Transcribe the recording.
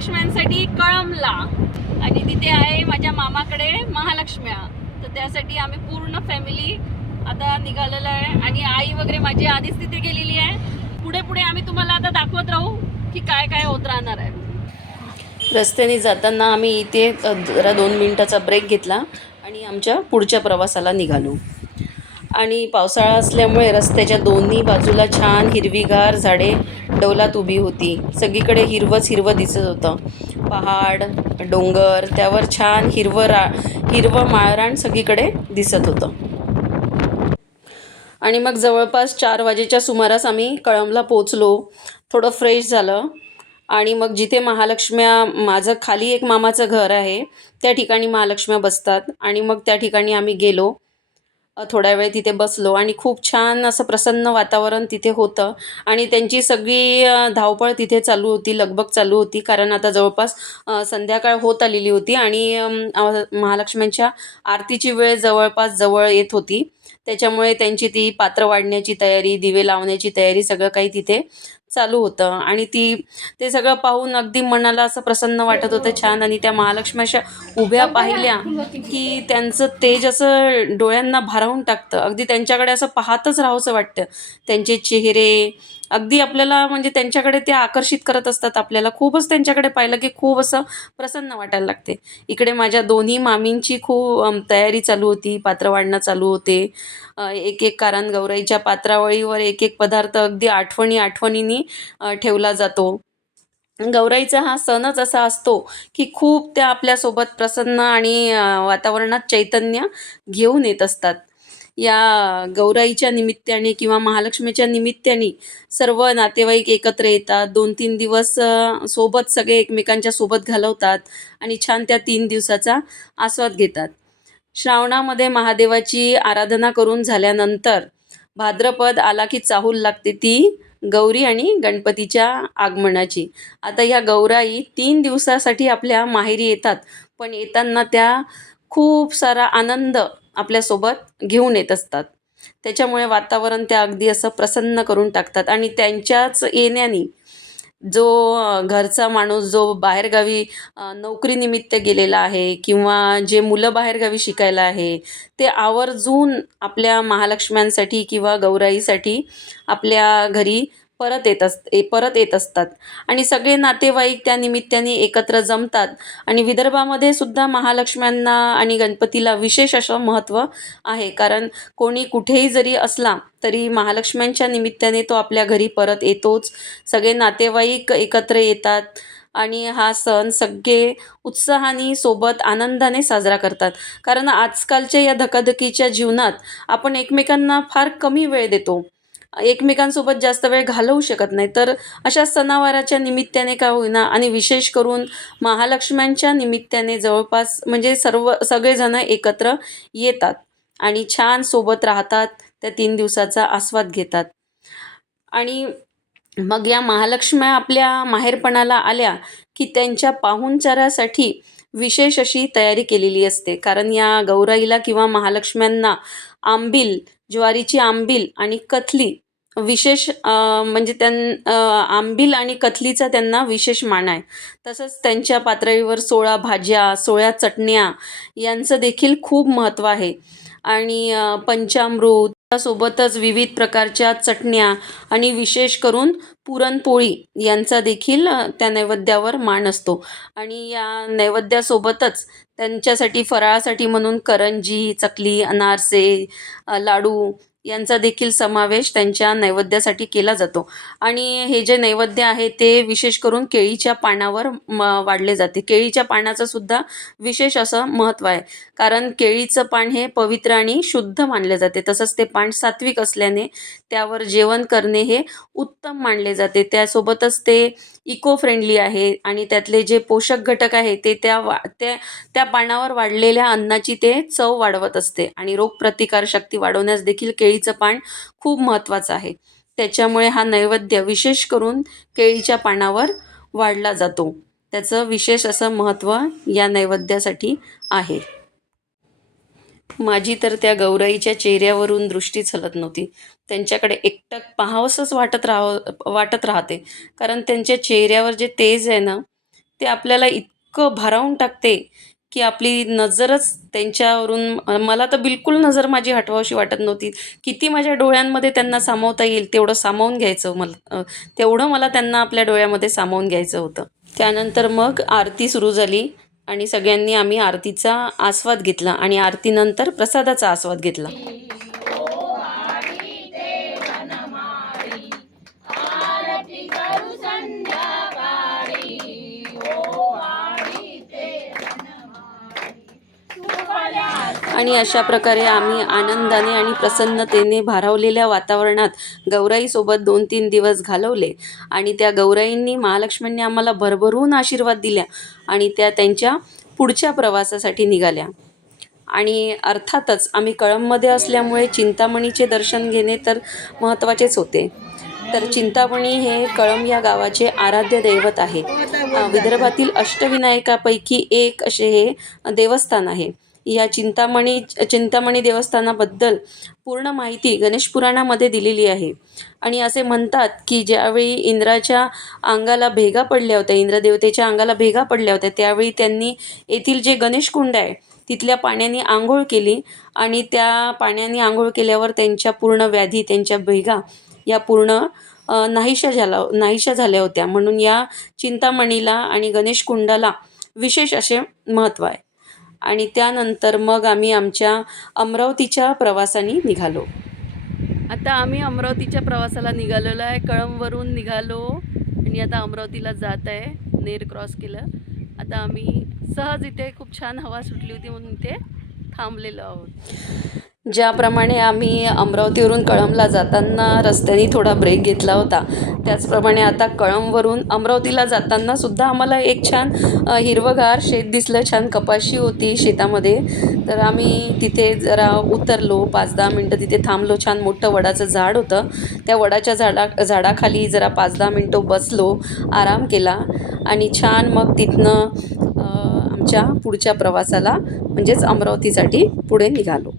महालक्ष्म्यांसाठी कळमला आणि तिथे आहे माझ्या मामाकडे महालक्ष्म्या. तर त्यासाठी आम्ही पूर्ण फॅमिली आता निघालेलो आहे. आणि आई वगैरे माझी आधीच तिथे गेलेली आहे. पुढे पुढे आम्ही तुम्हाला आता दाखवत राहू की काय काय होत राहणार आहे. रस्त्याने जाताना आम्ही इथे जरा दोन मिनिटाचा ब्रेक घेतला आणि आमच्या पुढच्या प्रवासाला निघालो. आणि पावसाळा असल्यामुळे रस्त्याच्या दोन्ही बाजूला छान हिरवीगार झाडे तांडवलात उभी होती. सगळीकडे हिरवंच हिरवं दिसत होतं. पहाड डोंगर त्यावर छान हिरवं रा हिरवं माळरान सगळीकडे दिसत होतं. आणि मग जवळपास चार वाजेच्या सुमारास आम्ही कळंबला पोचलो थोडं फ्रेश झालं. आणि मग जिथे महालक्ष्म्या माझं खाली एक मामाचं घर आहे त्या ठिकाणी महालक्ष्म्या बसतात. आणि मग त्या ठिकाणी आम्ही गेलो. थोड्या वेळ तिथे बसलो आणि खूप छान असं प्रसन्न वातावरण तिथे होतं. आणि त्यांची सगळी धावपळ तिथे चालू होती लगबग चालू होती. कारण आता जवळपास संध्याकाळ होत आलेली होती आणि महालक्ष्म्यांच्या आरतीची वेळ जवळपास जवळ येत होती. त्याच्यामुळे त्यांची ती पात्र वाढण्याची तयारी दिवे लावण्याची तयारी सगळं काही तिथे चालू होतं. आणि ती ते सगळं पाहून अगदी मनाला असं प्रसन्न वाटत होतं छान. आणि त्या महालक्ष्मी अशा उभ्या पाहिल्या की त्यांचं तेज असं डोळ्यांना भारावून टाकतं. अगदी त्यांच्याकडे असं पाहतच राहावंसं वाटतं. त्यांचे चेहरे अगदी आपल्याला म्हणजे त्यांच्याकडे ते आकर्षित करत असतात आपल्याला. खूपच त्यांच्याकडे पाहिलं की खूप असं प्रसन्न वाटायला लागते. इकडे माझ्या दोन्ही मामींची खूप तयारी चालू होती पात्र वाढणं चालू होते. एक एक कारण गौराईच्या पात्रावळीवर एक एक पदार्थ अगदी आठवणी आठवणींनी ठेवला जातो. गौराईचा हा सणच असा असतो की खूप त्या आपल्यासोबत प्रसन्न आणि वातावरणात चैतन्य घेऊन येत असतात. या गौराईच्या निमित्ताने किंवा महालक्ष्मीच्या निमित्ताने सर्व नातेवाईक एकत्र येतात. दोन तीन दिवस सोबत सगळे एकमेकांच्या सोबत घालवतात आणि छान त्या तीन दिवसाचा आस्वाद घेतात. श्रावणामध्ये महादेवाची आराधना करून झाल्यानंतर भाद्रपद आला की चाहूल लागते ती गौरी आणि गणपतीच्या आगमनाची. आता ह्या गौराई तीन दिवसासाठी आपल्या माहेरी येतात. पण येताना त्या खूप सारा आनंद आपल्यासोबत घेऊन येत असतात. त्याच्यामुळे वातावरण त्या अगदी असं प्रसन्न करून टाकतात आणि त्यांच्याच येण्याने जो घरचा माणूस जो बाहेरगावी नोकरीनिमित्त गेलेला आहे किंवा जे मुलं बाहेरगावी शिकायला आहे ते आवर्जून आपल्या महालक्ष्म्यांसाठी किंवा गौराईसाठी आपल्या घरी परत येत अस ए- परत येत असतात. आणि सगळे नातेवाईक त्या निमित्ताने एकत्र जमतात. आणि विदर्भामध्ये सुद्धा महालक्ष्म्यांना आणि गणपतीला विशेष असं महत्त्व आहे. कारण कोणी कुठेही जरी असला तरी महालक्ष्म्यांच्या निमित्ताने तो आपल्या घरी परत येतोच. सगळे नातेवाईक एकत्र येतात आणि हा सण सगळे उत्साहाने सोबत आनंदाने साजरा करतात. कारण आजकालच्या या धकाधकीच्या जीवनात आपण एकमेकांना फार कमी वेळ देतो. एकमेकांसोबत जास्त वेळ घालवू शकत नाही. तर अशा सणावाराच्या निमित्ताने का होईना आणि विशेष करून महालक्ष्म्यांच्या निमित्ताने जवळपास म्हणजे सर्व सगळेजण एकत्र येतात आणि छान सोबत राहतात त्या तीन दिवसाचा आस्वाद घेतात. आणि मग या महालक्ष्म्या आपल्या माहेरपणाला आल्या की त्यांच्या पाहुणचारासाठी विशेष अशी तयारी केलेली असते. कारण या गौराईला किंवा महालक्ष्म्यांना आंबील ज्वारीची आंबील आणि कथली विशेष म्हणजे त्यां आंबील आणि कथलीचा त्यांना विशेष मान आहे. तसंच त्यांच्या पातळीवर सोळा भाज्या सोळा चटण्या यांचं देखील खूप महत्त्व आहे. आणि पंचामृत सोबतच विविध प्रकारच्या चटण्या आणि विशेष करून पुरणपोळी यांचा देखील त्या नैवेद्यावर मान असतो. आणि या नैवेद्यासोबतच त्यांच्यासाठी फराळासाठी म्हणून करंजी चकली अनारसे लाडू यांचा देखील समावेश त्यांच्या नैवेद्यासाठी केला जातो. आणि हे जे नैवेद्य आहे ते विशेष करून केळीच्या पानावर म वाढले जाते. केळीच्या पानाचं सुद्धा विशेष असं महत्त्व आहे. कारण केळीचं पान हे पवित्र आणि शुद्ध मानले जाते. तसंच ते पान सात्विक असल्याने त्यावर जेवण करणे हे उत्तम मानले जाते. त्यासोबतच ते इको फ्रेंडली आहे आणि त्यातले जे पोषक घटक आहे ते त्या वा त्या त्या पानावर वाढलेल्या अन्नाची ते चव वाढवत असते आणि रोगप्रतिकारशक्ती वाढवण्यास देखील केळीचं पान खूप महत्त्वाचं आहे. त्याच्यामुळे हा नैवेद्य विशेष करून केळीच्या पानावर वाढला जातो. त्याचं विशेष असं महत्त्व या नैवेद्यासाठी आहे. माझी तर त्या गौराईच्या चेहऱ्यावरून दृष्टीच हलत नव्हती. त्यांच्याकडे एकटक पाहावंसंच वाटत राहावं वाटत राहते. कारण त्यांच्या चेहऱ्यावर जे तेज आहे ना ते आपल्याला इतकं भारावून टाकते की आपली नजरच त्यांच्यावरून मला तर बिलकुल नजर माझी हटवावशी वाटत नव्हती. किती माझ्या डोळ्यांमध्ये त्यांना सामावता येईल तेवढं सामावून घ्यायचं मला तेवढं मला त्यांना आपल्या डोळ्यामध्ये सामावून घ्यायचं होतं. त्यानंतर मग आरती सुरू झाली. आणि सगळ्यांनी आम्ही आरतीचा आस्वाद घेतला आणि आरतीनंतर प्रसादाचा आस्वाद घेतला. आणि अशा प्रकारे आम्ही आनंदाने आणि प्रसन्नतेने भारावलेल्या वातावरणात गौराईसोबत दोन तीन दिवस घालवले. आणि त्या गौराईंनी महालक्ष्मींनी आम्हाला भरभरून आशीर्वाद दिल्या आणि त्या त्यांच्या पुढच्या प्रवासासाठी निघाल्या. आणि अर्थातच आम्ही कळंबमध्ये असल्यामुळे चिंतामणीचे दर्शन घेणे तर महत्त्वाचेच होते. तर चिंतामणी हे कळंब या गावाचे आराध्य दैवत आहे. विदर्भातील अष्टविनायकापैकी एक असे हे देवस्थान आहे. या चिंतामणी चिंतामणी देवस्थानाबद्दल पूर्ण माहिती गणेश पुराणामध्ये दिलेली आहे. आणि असे म्हणतात की ज्यावेळी इंद्राच्या अंगाला भेगा पडल्या होत्या इंद्रदेवतेच्या अंगाला भेगा पडल्या होत्या त्यावेळी त्यांनी येथील जे गणेशकुंड आहे तिथल्या पाण्याने आंघोळ केली आणि त्या पाण्याने आंघोळ केल्यावर त्यांच्या पूर्ण व्याधी त्यांच्या भेगा या पूर्ण नाहीशा झाला नाहीशा झाल्या होत्या. म्हणून या चिंतामणीला आणि गणेशकुंडाला विशेष असे महत्त्व आहे. आणि त्यानंतर मग आम्ही आमच्या अमरावतीच्या प्रवासाने निघालो. आता आम्ही अमरावतीच्या प्रवासाला निघालेलो आहे. कळंबवरून निघालो आणि आता अमरावतीला जात आहे. नेर क्रॉस केलं. आता आम्ही सहज इथे खूप छान हवा सुटली होती म्हणून इथे थांबलेलो आहोत. ज्याप्रमाणे आम्ही अमरावतीवरून कळंबला जाताना रस्त्याने थोडा ब्रेक घेतला होता. त्याचप्रमाणे आता कळंबवरून अमरावतीला जाताना सुद्धा आम्हाला एक छान हिरवंगार शेत दिसलं. छान कपाशी होती शेतामध्ये. तर आम्ही तिथे जरा उतरलो. पाच दहा मिनटं तिथे थांबलो. छान मोठं वडाचं झाड होतं. त्या वडाच्या झाडा झाडाखाली जरा पाच दहा मिनटं बसलो. आराम केला. आणि छान मग तिथनं आमच्या पुढच्या प्रवासाला म्हणजेच अमरावतीसाठी पुढे निघालो.